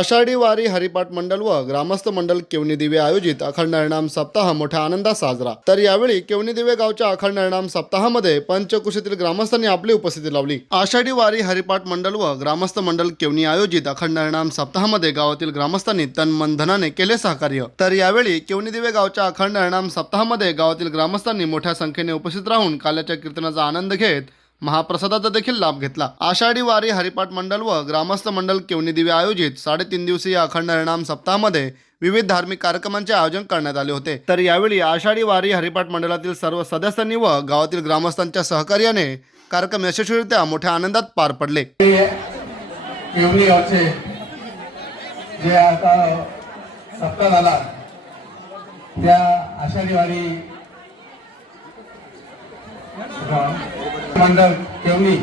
आषाढी वारी हरिपाठ मंडळ व ग्रामस्थ मंडळ केवनी दिवे आयोजित अखंड हरिनाम सप्ताह मोठ्या आनंदात साजरा। तर यावेळी केवनी दिवे गावच्या अखंड हरिनाम सप्ताहामध्ये पंचकुशीतील ग्रामस्थांनी आपली उपस्थिती लावली। आषाढी वारी हरिपाठ मंडळ व ग्रामस्थ मंडळ केवनी आयोजित अखंड हरिनाम सप्ताहामध्ये गावातील ग्रामस्थांनी तन मन धनाने केले सहकार्य। तर यावेळी केवनी दिवे गावच्या अखंड हरिनाम सप्ताहामध्ये गावातील ग्रामस्थांनी मोठ्या संख्येने उपस्थित राहून काल्याच्या कीर्तनाचा आनंद घेत महाप्रसादाचा देखील लाभ घेतला। आषाढी वारी हरिपाठ मंडळ व ग्रामस्थ मंडळ केवनी दिवे आयोजित 3.5 दिवसीय अखंड हरिनाम सप्ताहामध्ये विविध धार्मिक कार्यक्रमांचे आयोजन करण्यात आले होते। तर यावेळी आषाढी वारी हरिपाठ मंडळातील सर्व सदस्यांनी व गावातील ग्रामस्थांच्या सहकार्याने कार्यक्रम यशस्वीरित्या मोठ्या आनंदात पार पडले। केवनी गावचे जे आता सप्ताह झाला त्या आषाढी वारी मंडळ केवनी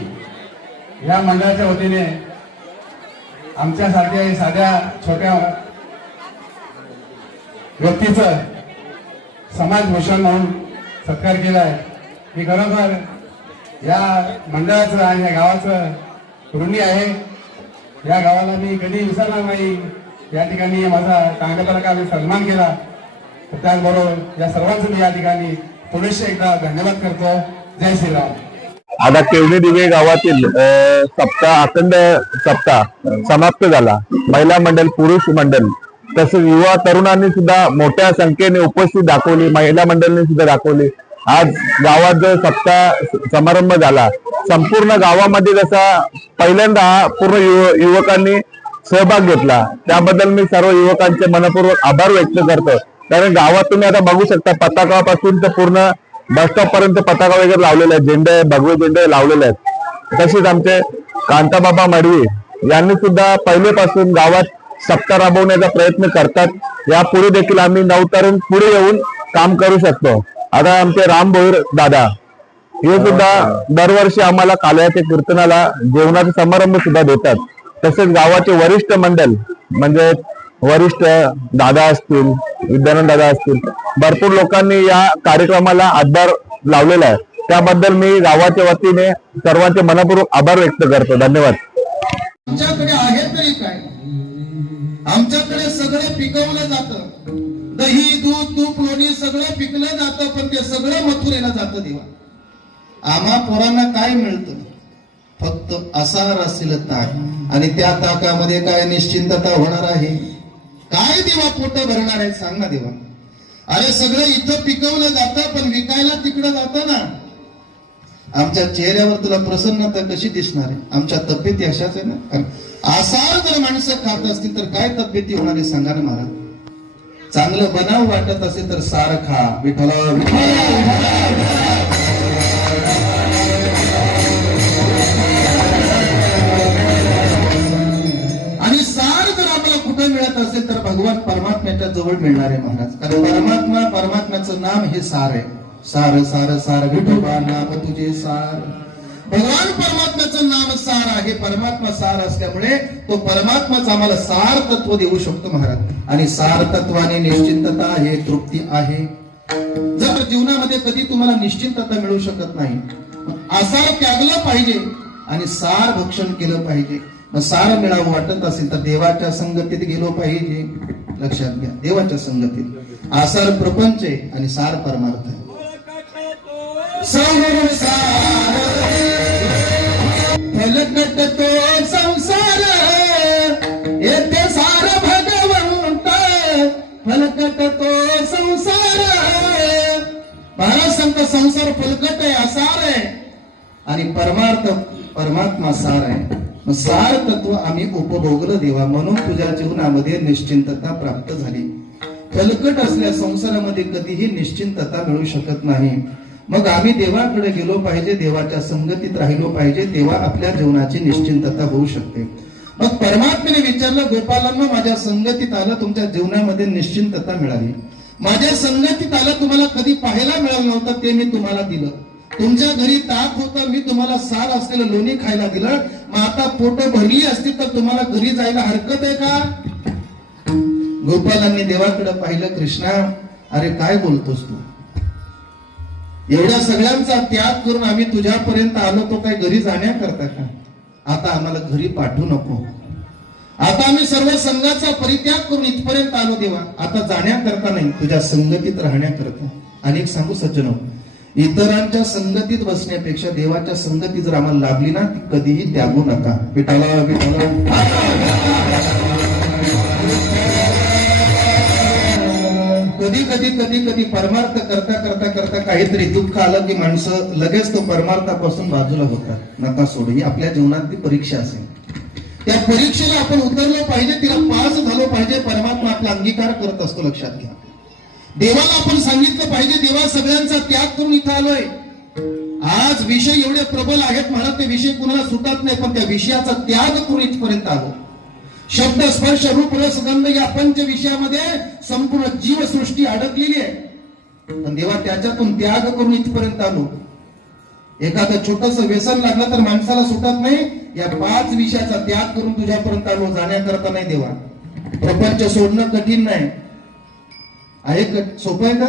या मंडळाच्या वतीने आमच्यासारख्या साध्या छोट्या व्यक्तीचं समाजभूषण म्हणून सत्कार केला आहे। मी खरोखर या मंडळाचं आणि या गावाचं ऋणी आहे। या गावाला मी कधी विसरणार नाही। या ठिकाणी माझा कांगडकाला सन्मान केला, त्याचबरोबर या सर्वांचं मी या ठिकाणी पुढे एकदा धन्यवाद करतो। जय श्रीराम। आता केवनी दिवे गावातील सप्ताह अखंड सप्ताह समाप्त झाला। महिला मंडळ, पुरुष मंडळ तसेच युवा तरुणांनी सुद्धा मोठ्या संख्येने उपस्थित दाखवली, महिला मंडळांनी सुद्धा दाखवली। आज गावात जो सप्ताह समारंभ झाला, संपूर्ण गावामध्ये जसा पहिल्यांदा पूर्ण युवकांनी सहभाग घेतला, त्याबद्दल मी सर्व युवकांचे मनपूर्वक आभार व्यक्त करतो। कारण गावात तुम्ही आता बघू शकता, पताकापासून तर पूर्ण बस स्टॉप पर्यंत पताका वगैरे लावलेले आहेत, झेंडे भगवे झेंडे लावलेले आहेत। तसेच आमचे कांताबाबा मडवी यांनी सुद्धा पहिलेपासून गावात सप्ताह राबवण्याचा प्रयत्न करतात। यापुढे देखील आम्ही नवतरुण पुढे येऊन काम करू शकतो। आता आमचे राम भोईर दादा हे सुद्धा दरवर्षी आम्हाला काल्याच्या कीर्तनाला जेवणाचा समारंभ सुद्धा देतात। तसेच गावाचे वरिष्ठ मंडळ म्हणजे वरिष्ठ दादा असतील, विद्यानंद दादा असतील, भरपूर लोकांनी या कार्यक्रमाला हातभार लावलेला आहे। त्याबद्दल मी गावाच्या वतीने सर्वांचे मनपूर्वक आभार व्यक्त करतो। धन्यवाद। आमच्याकडे आहे तरी काय, आमच्याकडे सगळं पिकवलं जातं, दही दूध तूप लोणी सगळं पिकलं जातं, पण ते सगळं मथुरेला जातं देवा। आम्हा पोरांना काय मिळतं? फक्त आसार असेल ताक, आणि त्या ताकामध्ये काय निश्चिंतता होणार आहे? काय देवा पोट भरणार आहे? सांग ना देवा। अरे सगळं इथं पिकवलं जातं, पण विकायला तिकडं जातं ना। आमच्या चेहऱ्यावर तुला प्रसन्नता कशी दिसणार आहे? आमच्या तब्येती अशाच आहे ना। आसार जर माणसं खात असतील तर काय तब्येती होणार आहे सांगा ना महाराज। चांगलं बनाव वाटत असेल तर सार खा। विठ्ठला आणि सार जर आपल्याला कुठे मिळत असेल तर भगवान परमात्म्याच्या जवळ मिळणार आहे महाराज। कारण परमात्म्याचं नाम हे सार आहे। सार सार सार विठोबा नाम तुझे सार। भगवान परमात्म्याचं नाम सार आहे। परमात्मा सार असल्यामुळे तो परमात्माच आम्हाला सार तत्व देऊ शकतो महाराज। आणि सार तत्वाने निश्चिंतता हे तृप्ती आहे। जर जीवनामध्ये कधी तुम्हाला निश्चिंतता मिळू शकत नाही, आसार त्यागलं पाहिजे आणि सार भक्षण केलं पाहिजे। मग सार मिळावं वाटत असेल तर देवाच्या संगतीत गेलो पाहिजे। लक्षात घ्या, देवाच्या संगतीत। आसार प्रपंच आहे आणि सार परमार्थ आहे। संसार फलकट तो संसार, येथे सार भगवंत फलकट तो संसार। महाराज सांगता संसार फलकट आहे, आसार आहे, आणि परमार्थ परमात्मा सार आहे। सार तत्व आम्ही उपभोगलं देवा, म्हणून तुझ्या जीवनामध्ये निश्चिंतता प्राप्त झाली। फलकट असल्या संसारामध्ये कधीही निश्चिंतता मिळू शकत नाही। मग आम्ही देवाकडे गेलो पाहिजे, देवाच्या संगतीत राहिलो पाहिजे, तेव्हा आपल्या जीवनाची निश्चिंतता होऊ शकते। मग परमात्म्याने विचारलं, गोपालांना माझ्या संगतीत आलं, तुमच्या जीवनामध्ये निश्चिंतता मिळाली। माझ्या संगतीत आलं, तुम्हाला कधी पाहायला मिळालं नव्हतं, ते मी तुम्हाला दिलं। तुमच्या घरी ताक होतं, मी तुम्हाला सार असलेलं लोणी खायला दिलं। मग आता पोट भरली असती तर तुम्हाला घरी जायला हरकत आहे का? गोपालांनी देवाकडे पाहिलं, कृष्णा अरे काय बोलतोस तू? एवढ्या सगळ्यांचा त्याग करून आम्ही तुझ्यापर्यंत आलो, तो काय घरी जाण्याकरता का? आता आम्हाला घरी पाठवू नको। आता आम्ही सर्व संघाचा परित्याग करून इथपर्यंत आलो देवा. आता जाण्याकरता नाही, तुझ्या संगतीत राहण्याकरता. अनेक सांगू सज्जनो, इतरांच्या संगतीत बसण्यापेक्षा देवाच्या संगती जर आम्हाला लाभली ना, ती कधीही त्यागू नका. विठाला विठाला. कधी कधी कधी कधी परमार्थ करता करता करता काहीतरी दुःख आलं की माणसं लगेच तो परमार्थापासून बाजूला होतात. नका सोडू, ही आपल्या जीवनातली परीक्षा असेल. त्या परीक्षेला आपण उतरलो पाहिजे, तिला पास झालो पाहिजे. परमात्मा आपला अंगीकार करत असतो, लक्षात घ्या. देवाला आपण सांगितलं पाहिजे, देवा सगळ्यांचा त्याग करून इथं आलोय. आज विषय एवढे प्रबल आहेत महाराज, ते विषय कुणाला सुटत नाही, पण त्या विषयाचा त्याग करून इथपर्यंत आलो. शब्द स्पर्श रूप रस गंध या पंच विषयामध्ये संपूर्ण जीवसृष्टी अडकलेली आहे, पण देवा त्याच्यातून त्याग करून इथपर्यंत आलो. एखादं छोटस व्यसन लागलं तर माणसाला सुटत नाही. या 5 विषयाचा त्याग करून तुझ्यापर्यंत आलो, जाण्याकरता नाही देवा. प्रपंच सोडणं कठीण नाही आहे, सोपं आहे का?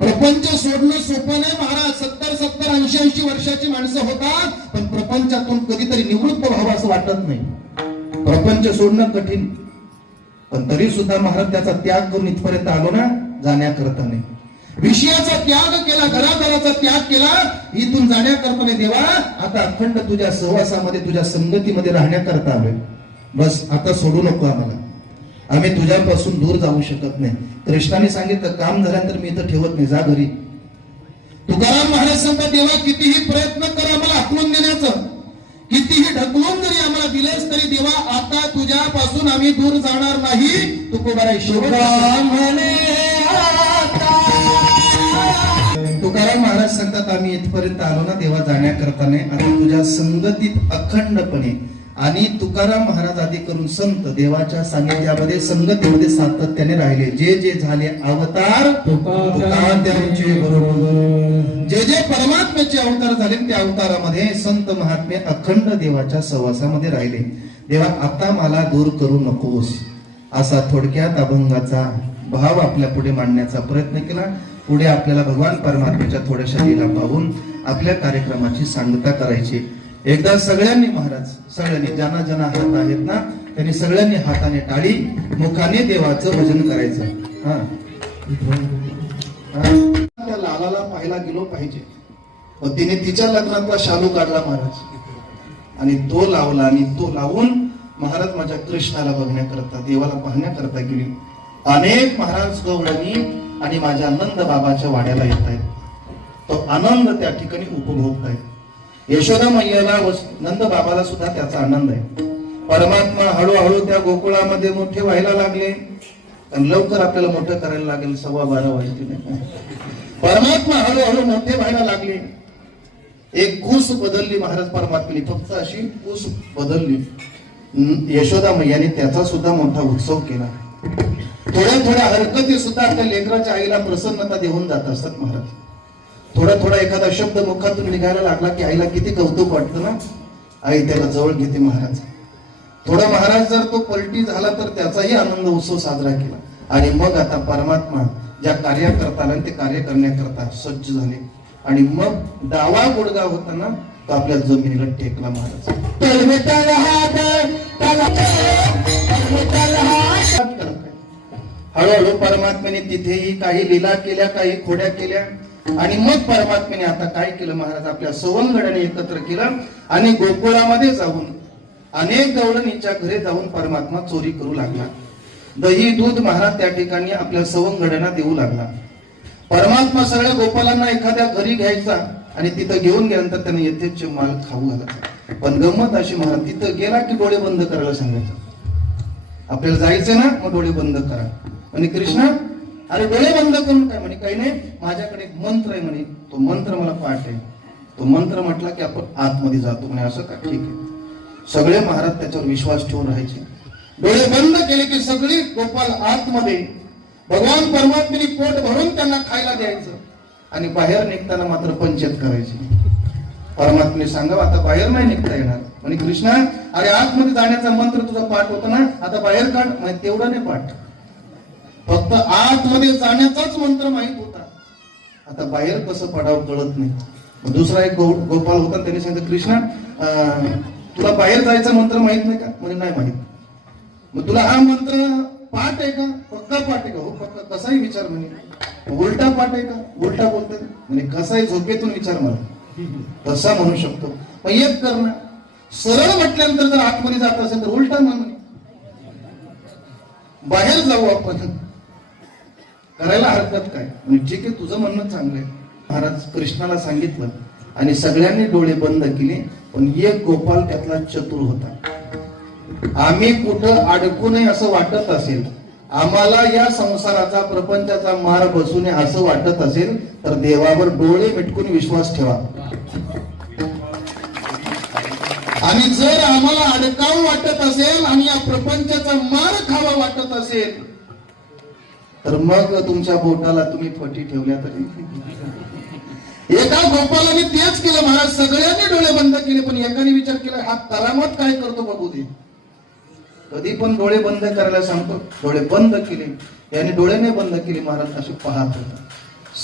प्रपंच सोडणं सोपं नाही महाराज. 70-70, 80-80 वर्षाची माणसं होतात, पण प्रपंचातून कधीतरी निवृत्त व्हावं असं वाटत नाही. प्रपंच सोडणं कठीण, पण तरी सुद्धा महाराज त्याचा त्याग करून इथपर्यंत आलो ना, जाण्याकरता नाही. विषयाचा त्याग केला, घराघराचा त्याग केला, इथून जाण्याकरता नाही देवा. आता अखंड तुझ्या सहवासामध्ये, तुझ्या संगतीमध्ये राहण्याकरता आलोय. बस आता सोडू नको आम्हाला, आम्ही तुझ्यापासून दूर जाऊ शकत नाही. कृष्णाने सांगितलं, काम झाल्यानंतर मी इथं ठेवत नाही, जा घरी. तुकाराम महाराज सांगतात, देवा कितीही प्रयत्न कर आम्हाला हाकलून देण्याचं, कितीही ढकलून जरी आम्हाला दिलेस तरी देवा आता तुझ्यापासून आम्ही दूर जाणार नाही. तुकोबाराय तुकाराम महाराज सांगतात, आम्ही इथपर्यंत आलो ना देवा, जाण्याकरता नाही. आता तुझ्या संगतीत अखंडपणे. आणि तुकाराम महाराज आदी करून संत देवाच्या सानिध्यामध्ये संगतीमध्ये सातत्याने राहिले. जे जे झाले अवतार त्यांचे बरोबर, जे जे परमात्म्याचे अवतार झाले त्या अवतारामध्ये संत महात्मे अखंड देवाच्या सहवासामध्ये राहिले. देवा आता मला दूर करू नकोस, असा थोडक्यात अभंगाचा भाव आपल्या पुढे मांडण्याचा प्रयत्न केला. पुढे आपल्याला भगवान परमात्म्याच्या थोड्याशा लीला पाहून आपल्या कार्यक्रमाची सांगता करायची. एकदा सगळ्यांनी महाराज, सगळ्यांनी ज्यांना ज्यांना हात आहेत ना, त्यांनी सगळ्यांनी हाताने टाळी, मुखाने देवाचं भजन करायचं. त्या लालाला पाहायला गेलो पाहिजे, पण तिने तिच्या लग्नातला शालू काढला महाराज, आणि तो लावला, आणि तो लावून महाराज माझ्या कृष्णाला बघण्याकरता, देवाला पाहण्याकरता गेली. अनेक महाराज गवळणी आणि माझ्या आनंद बाबाच्या वाड्याला येत आहेत. तो आनंद त्या ठिकाणी उपभोगतायत. यशोदा मैयाला व नंद बाबाला सुद्धा त्याचा आनंद आहे. परमात्मा हळूहळू त्या गोकुळामध्ये मोठे व्हायला लागले, आणि लवकर आपल्याला मोठं करायला लागेल. 12:15 वाजतील. परमात्मा हळूहळू मोठे व्हायला लागले. एक कूस बदलली महाराज परमात्म्याने, फक्त अशी कूस बदलली. यशोदा मैयाने त्याचा सुद्धा मोठा उत्सव केला. थोड्या थोड्या हरकती सुद्धा आपल्या लेकराच्या आईला प्रसन्नता देऊन जात असतात महाराज. थोडा थोडा एखादा शब्द मुखातून निघायला लागला की आईला किती कौतुक वाटतं ना, आई त्याला जवळ घेते महाराज. थोडा महाराज जर तो पलटी झाला तर त्याचाही आनंद उत्सव साजरा केला. आणि मग आता परमात्मा ज्या कार्याकरता आला ते कार्य करण्याकरता सज्ज झाले. आणि मग डावा गुडगा होताना तो आपल्या जमिनीला टेकला महाराज. हळूहळू परमात्म्याने तिथेही काही लीला केल्या, काही खोड्या केल्या. आणि मग परमात्म्याने आता काय केलं महाराज, आपल्या सवंगड्याने एकत्र केलं आणि गोकुळामध्ये जाऊन अनेक गवळणीच्या घरी जाऊन परमात्मा चोरी करू लागला. दही दूध महाराज त्या ठिकाणी आपल्या सवंगड्यांना देऊ लागला. परमात्मा सगळ्या गोपालांना एखाद्या घरी घ्यायचा आणि तिथं घेऊन गेल्यानंतर त्याने यथेच्छ माल खाऊ घालायचा. पण गंमत अशी महाराज, तिथं गेला की डोळे बंद करायला सांगायचं. आपल्याला जायचं ना, मग डोळे बंद करा. आणि कृष्णा, अरे डोळे बंद करून काय म्हणे, काही नाही, माझ्याकडे एक मंत्र आहे म्हणे, तो मंत्र मला पाठ आहे. तो मंत्र म्हटला की आपण आतमध्ये जातो म्हणे. असं का? ठीक आहे. सगळे महाराज त्याच्यावर विश्वास ठेवून राहायचे. डोळे बंद केले की सगळी गोपाल आतमध्ये, भगवान परमात्म्याने पोट भरून त्यांना खायला द्यायचं. आणि बाहेर निघताना मात्र पंचायत करायची. परमात्म्याने सांगावं, आता बाहेर नाही निघता येणार म्हणे. कृष्णा, अरे आतमध्ये जाण्याचा मंत्र तुझा पाठ होता ना, आता बाहेर काढ. म्हणजे तेवढा नाही पाठ, फक्त आतमध्ये जाण्याचाच मंत्र माहित होता. आता बाहेर कसं पडावं कळत नाही. दुसरा एक गोपाल होता, त्याने सांगितलं, कृष्णा तुला बाहेर जायचा मंत्र माहित नाही का? म्हणजे नाही माहित. मग तुला हा मंत्र पाठ आहे का? पक्का पाठ आहे का? हो पक्का. कसाही विचार म्हणे. उलटा पाठ आहे का? उलटा बोलतात म्हणजे कसाही झोपेतून विचार मला तसा म्हणू शकतो. मग एक कर ना. सरळ म्हटल्यानंतर जर आतमध्ये जात असेल तर उलटा म्हणे. बाहेर जाऊ आपण, करायला हरकत काय? म्हणजे ठीक आहे, तुझं म्हणणं चांगलं आहे. महाराज कृष्णाला सांगितलं आणि सगळ्यांनी डोळे बंद केले, पण एक गोपाल त्यातला चतुर होता. आम्ही कुठं अडकू नये असं वाटत असेल, आम्हाला या संसाराचा प्रपंचाचा मार बसू नये असं वाटत असेल तर देवावर डोळे मिटकून विश्वास ठेवा. आणि जर आम्हाला अडकावं वाटत असेल आणि या प्रपंचाचा मार खावा वाटत असेल तर मग तुमच्या बोटाला तुम्ही फटी ठेवल्या तरी. एका गोपालाने तेच केलं महाराज. सगळ्यांनी डोळे बंद केले, पण एकाने विचार केला हा करामत काय करतो बघू दे. कधी पण डोळे बंद करायला सांगतो, डोळे बंद केले. याने डोळे नाही बंद केले, महाराज असे पाहत होता.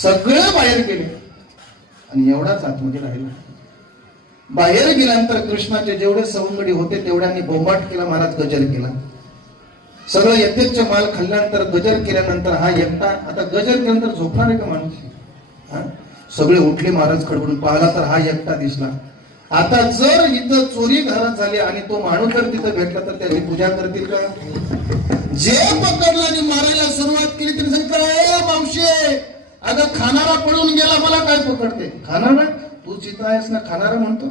सगळे बाहेर गेले आणि एवढाच आतमध्ये राहिला. बाहेर गेल्यानंतर कृष्णाचे जेवढे सवंगडी होते तेवढ्यांनी बोंबाट केला, महाराज गजर केला. सगळं यथेच्छ माल खाल्ल्यानंतर गजर केल्यानंतर हा एकटा. आता गजर केल्यानंतर झोपणार आहे का माणूस? सगळे उठले, महाराज खडबडून पाहिला तर हा एकटा दिसला. आता जर इथं चोरी घरात झाली आणि तो माणूस जर तिथं भेटला तर त्याची पूजा करतील का? जे पकडला आणि मारायला सुरुवात केली त्यांनी सांगितलं, मावशे अगं खाणारा पळून गेला, मला काय पकडते? खाणारा? तू जिथं आहेस ना खाणारा म्हणतो.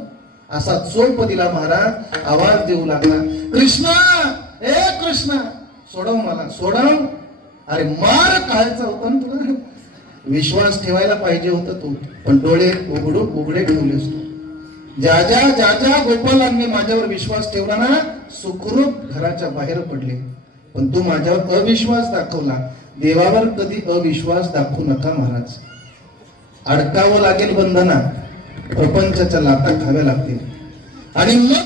असा चोप दिला महाराज. आवाज देऊ लागला, कृष्णा, ए कृष्णा, सोडव मला, सोडव. अरे मार खायचा होता ना तुला. विश्वास ठेवायला पाहिजे होता तू, पण डोळे उघडे ठेवलेस तू. ज्या ज्या गोपालांनी माझ्यावर विश्वास ठेवला ना सुखरूप घराच्या बाहेर पडले, पण तू माझ्यावर अविश्वास दाखवला. देवावर कधी अविश्वास दाखवू नका महाराज. अडकावं लागेल बंधना, प्रपंचाच्या लाटा खाव्या लागतील आणि मग